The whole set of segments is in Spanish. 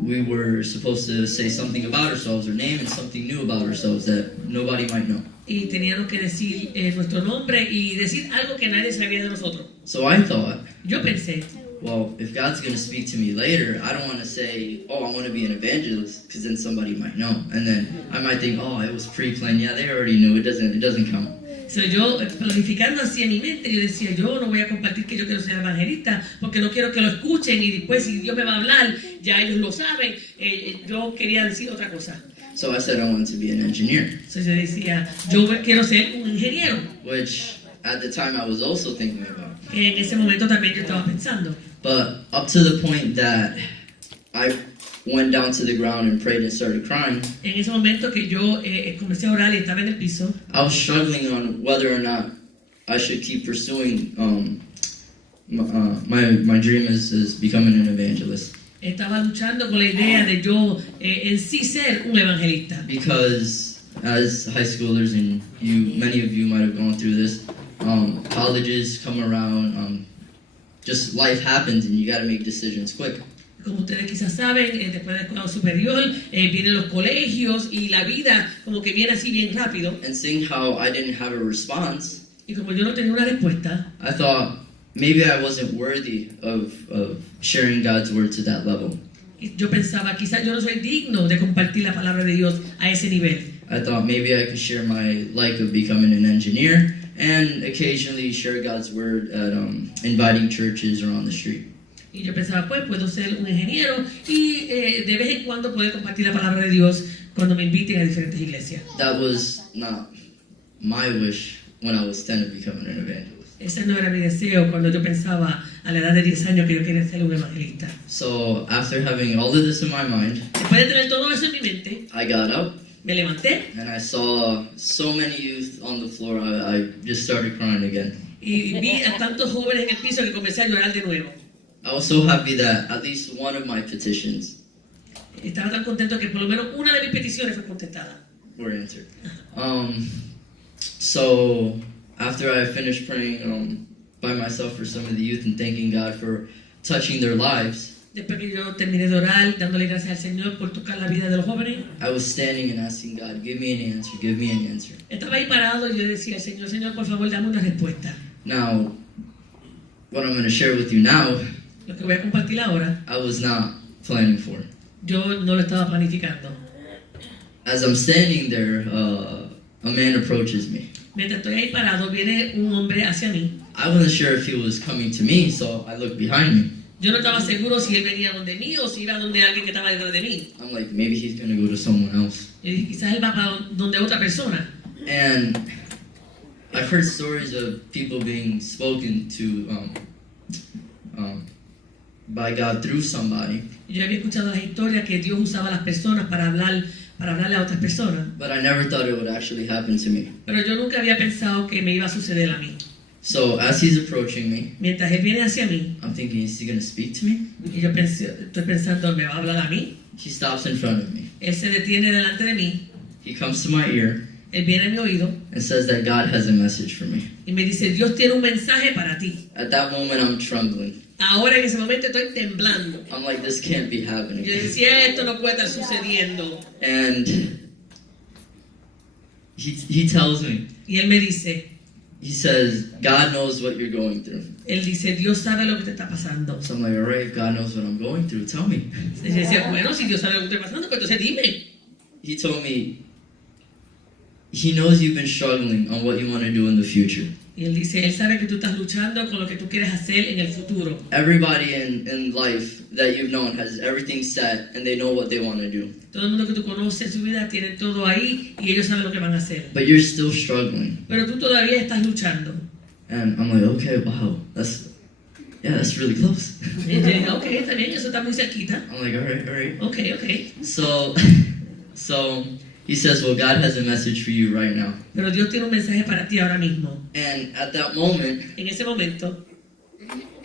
we were supposed to say something about ourselves, our name, and something new about ourselves that nobody might know. Y teníamos que decir nuestro nombre y decir algo que nadie sabía de nosotros. So I thought, Yo pensé, well, if God's going to speak to me later, I don't want to say, oh, I want to be an evangelist, because then somebody might know. And then I might think, oh, it was pre-planned. Yeah, they already knew. It doesn't count. so yo planificando así en mi mente, yo decía, yo no voy a compartir que yo quiero ser evangelista, porque no quiero que lo escuchen y después si Dios me va a hablar, ya ellos lo saben. Yo quería decir otra cosa. So I said I wanted to be an engineer. So yo decía, yo quiero ser un ingeniero. Which at the time I was also thinking about. En ese momento también yo estaba pensando. But up to the point that I went down to the ground and prayed and started crying, En ese momento que yo comencé a orar y estaba en el piso, I was struggling on whether or not I should keep pursuing my dream is becoming an evangelist. estaba luchando con la idea de yo en sí ser un evangelista. Because as high schoolers, and many of you might have gone through this, colleges come around, just life happens and you got to make decisions quick. Como ustedes quizás saben, después del escuela superior vienen los colegios y la vida como que viene así bien rápido. And seeing how I didn't have a response, Y como yo no tenía una respuesta, I thought maybe I wasn't worthy of sharing God's word to that level. yo pensaba, quizás yo no soy digno de compartir la palabra de Dios a ese nivel. I thought maybe I could share my like of becoming an engineer and occasionally share God's word at inviting churches or on the street. Y yo pensaba, pues puedo ser un ingeniero y de vez en cuando poder compartir la palabra de Dios cuando me inviten a diferentes iglesias. That was not my wish when I was 10 of becoming an evangelist. Ese no era mi deseo cuando yo pensaba a la edad de 10 años que yo quería ser un evangelista. So after having all of this in my mind, Después de tener todo eso en mi mente, I got up me levanté and I saw so many youth on the floor. I just started crying again. y vi a tantos jóvenes en el piso que comencé a llorar de nuevo. I was so happy that at least one of my petitions Estaba tan contento que por lo menos una de mis peticiones fue contestada. were answered. So after I finished praying by myself for some of the youth and thanking God for touching their lives, Después que yo terminé de orar, dándole gracias al Señor por tocar la vida de los jóvenes, I was standing and asking God, give me an answer, give me an answer. estaba ahí parado y yo decía, Señor, por favor, dame una respuesta. Now, what I'm going to share with you now, Lo que voy a compartir ahora, I was not planning for. yo no lo estaba planificando. As I'm standing there, a man approaches me. Mientras estoy ahí parado, viene un hombre hacia mí. I wasn't sure if he was coming to me, so I looked behind me. Yo no estaba seguro si él venía donde mí o si iba donde alguien que estaba detrás de mí. I'm like, maybe he's going to go to someone else. Yo dije, quizás él va para donde otra persona. And I've heard stories of people being spoken to by God through somebody, Yo había escuchado las historias que Dios usaba a las personas para hablarle a otras personas. but I never thought it would actually happen to me. Pero yo nunca había pensado que me iba a suceder a mí. So as he's approaching me, Mientras él viene hacia mí, I'm thinking, is he going to speak to me? y yo estoy pensando, ¿me va a hablar a mí? He stops in front of me. Él se detiene delante de mí, He comes to my ear él viene a mi oído and says that God has a message for me. y me dice, Dios tiene un mensaje para ti. At that moment, I'm trembling. Ahora en ese momento estoy temblando. I'm like, this can't be happening. Yo decía, esto no puede estar sucediendo. And he tells me, Y él me dice, he says, God knows what you're going through. él dice, Dios sabe lo que te está pasando. So I'm like, all right, if God knows what I'm going through, tell me. Y yo decía, bueno, si Dios sabe lo que te está pasando, pues entonces dime. He told me, he knows you've been struggling on what you want to do in the future. Y él dice, él sabe que tú estás luchando con lo que tú quieres hacer en el futuro. Everybody in life that you've known has everything set and they know what they want to do. Todo el mundo que tú conoces en su vida tiene todo ahí y ellos saben lo que van a hacer. But you're still struggling. Pero tú todavía estás luchando. And I'm like, okay, wow, that's really close. Y yo dije, ok, está bien, eso está muy cerquita. I'm like, all right. Ok. So he says, well, God has a message for you right now. Pero Dios tiene un mensaje para ti ahora mismo. And at that moment, En ese momento,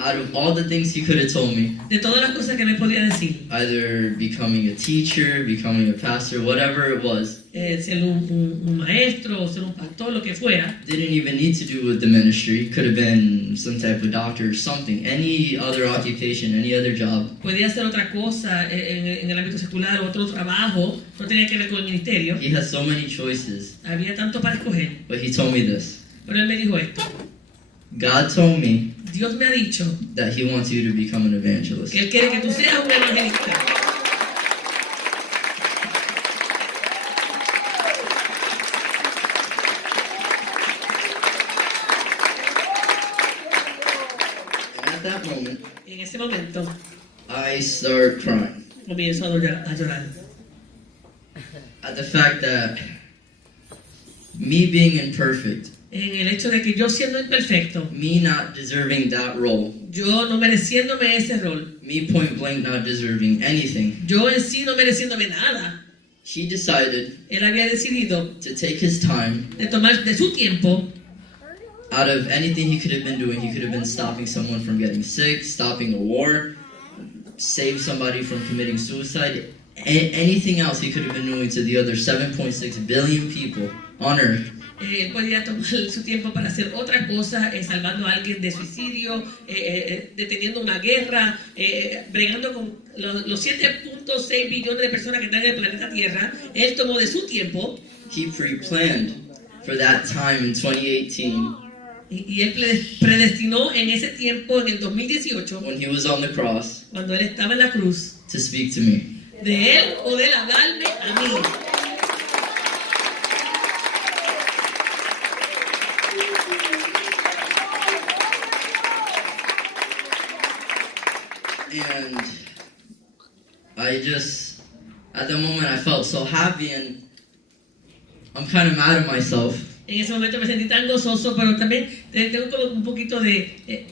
out of all the things he could have told me, de todas las cosas que me podía decir, either becoming a teacher, becoming a pastor, whatever it was, ser un maestro o ser un pastor, lo que fuera, didn't even need to do with the ministry. Could have been some type of doctor or something, any other occupation, any other job. podía hacer otra cosa en el ámbito secular, otro trabajo, no tenía que ver con el ministerio. He had so many choices, Había tanto para escoger, but he told me this. pero él me dijo esto: God told me Dios me ha dicho that he wants you to become an evangelist. que él quiere que tú seas un evangelista. And at that moment, En ese momento I start crying comienzo a llorar. at the fact that me being imperfect, En el hecho de que yo siendo imperfecto, me not deserving that role, yo no mereciéndome ese rol, me point blank not deserving anything, yo en sí no mereciéndome nada, he decided él había decidido to take his time de tomar de su tiempo, out of anything he could have been doing. He could have been stopping someone from getting sick, stopping a war, save somebody from committing suicide, anything else he could have been doing to the other 7.6 billion people on earth. él podía tomar su tiempo para hacer otra cosa, salvando a alguien de suicidio, deteniendo una guerra, bregando con los 7.6 billones de personas que están en el planeta Tierra. Él tomó de su tiempo He pre-planned for that time in 2018 y él predestinó en ese tiempo, en el 2018, when he was on the cross, cuando él estaba en la cruz, to speak to me. de él poder hablarme a mí. And I just, at the moment, I felt so happy, and I'm kind of mad at myself. En ese momento me sentí tan gozoso, pero también tengo como un poquito de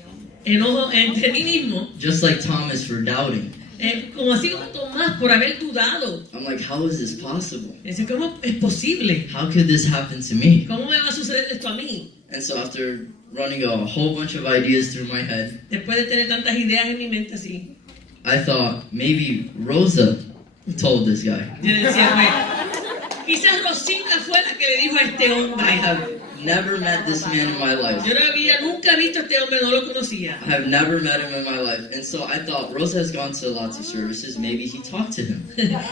enojo entre mí mismo, Just like Thomas for doubting. como así como Tomás por haber dudado. I'm like, how is this possible? Dice, ¿cómo es posible? How could this happen to me? ¿Cómo me va a suceder esto a mí? And so after running a whole bunch of ideas through my head, Después de tener tantas ideas en mi mente así, I thought maybe Rosa told this guy. yo decía, pues, quizás Rosita fue la que le dijo a este I hombre. have never met this man in my life. Yo no había nunca visto a este hombre, no lo conocía. I have never met him in my life. And so I thought, Rosa has gone to lots of services. Maybe he talked to him.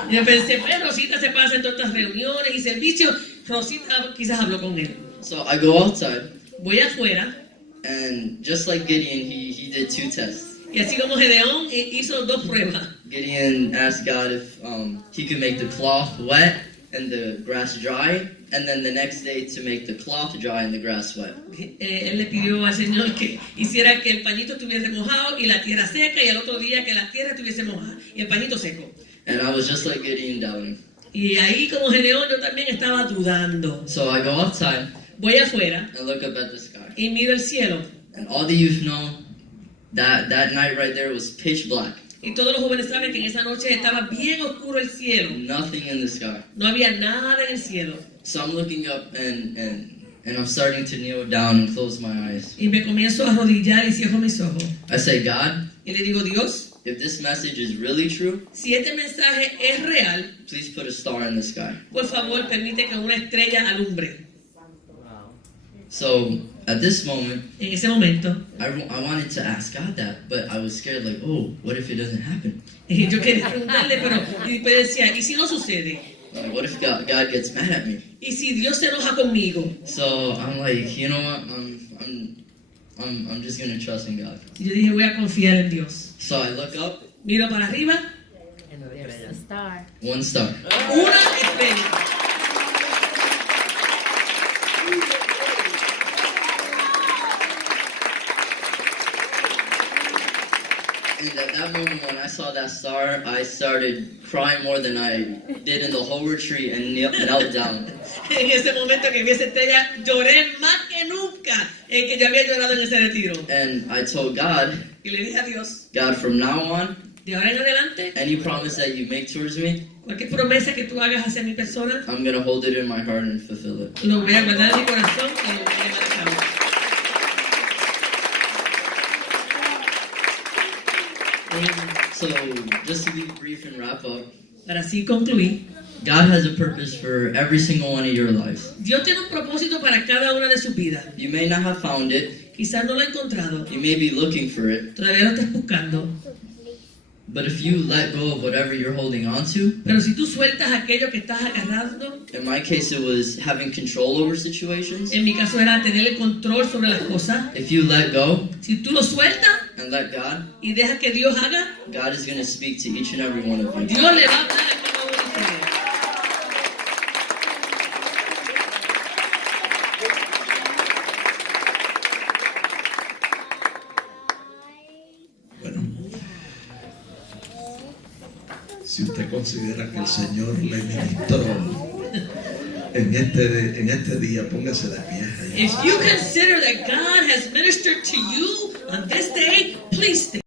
Yo pensé, pues Rosita se pasa en todas estas reuniones y servicios, Rosita quizás habló con él. So I go outside, Voy afuera, and just like Gideon, he did 2 tests. y así como Gedeón hizo 2 pruebas. Gideon asked God if he could make the cloth wet and the grass dry, and then the next day to make the cloth dry and the grass wet. Él le pidió al Señor que hiciera que el pañito estuviese mojado y la tierra seca, y el otro día que la tierra estuviese mojada y el pañito seco. And I was just like Gideon, doubting. Y ahí como Gedeón yo también estaba dudando. So I go outside Voy afuera and look up at the sky. y miro el cielo. And all the youth know that night right there was pitch black. Y todos los jóvenes saben que en esa noche estaba bien oscuro el cielo. Nothing in the sky. No había nada en el cielo. So I'm looking up and I'm starting to kneel down and close my eyes. Y me comienzo a arrodillar y cierro mis ojos. I say, God, Y le digo, Dios, if this message is really true, si este mensaje es real, please put a star in the sky. por favor permite que una estrella alumbre. So at this moment, En ese momento, I wanted to ask God that, but I was scared, like, oh, what if it doesn't happen? yo quería preguntarle, pero y después decía, ¿y si no sucede? Like, what if God gets mad at me? ¿Y si Dios se enoja conmigo? So I'm like, you know what? I'm just gonna trust in God. Y yo dije, voy a confiar en Dios. So I look up, Miro para arriba, And there's a star. 1 star. una estrella. And at that moment when I saw that star, I started crying more than I did in the whole retreat and knelt down. En ese momento que vi esa estrella, lloré más que nunca en que yo había llorado en ese retiro. And I told God, Y le dije a Dios, God, from now on, de ahora en adelante, any promise that you make towards me, cualquier promesa que tú hagas hacia mi persona, I'm gonna hold it in my heart and fulfill it. lo voy a guardar en mi corazón y lo voy a llevar a cabo. So, just to be brief and wrap up, Para así concluir, God has a purpose for every single one of your lives. Dios tiene un propósito para cada una de sus vidas. You may not have found it, Quizás no lo ha encontrado, you may be looking for it, todavía lo estás buscando. but if you let go of whatever you're holding on to, Pero si tú sueltas aquello que estás agarrando, in my case it was having control over situations. en mi caso era tener el control sobre las cosas. If you let go Si tú lo sueltas and let God, y dejas que Dios haga, God is going to speak to each and every one of you. Dios le va a hablar a cada uno de ustedes. Bueno, si usted considera que el Señor le ministró en este día, póngase de pie. If you consider that God has ministered to you on this day, please stand.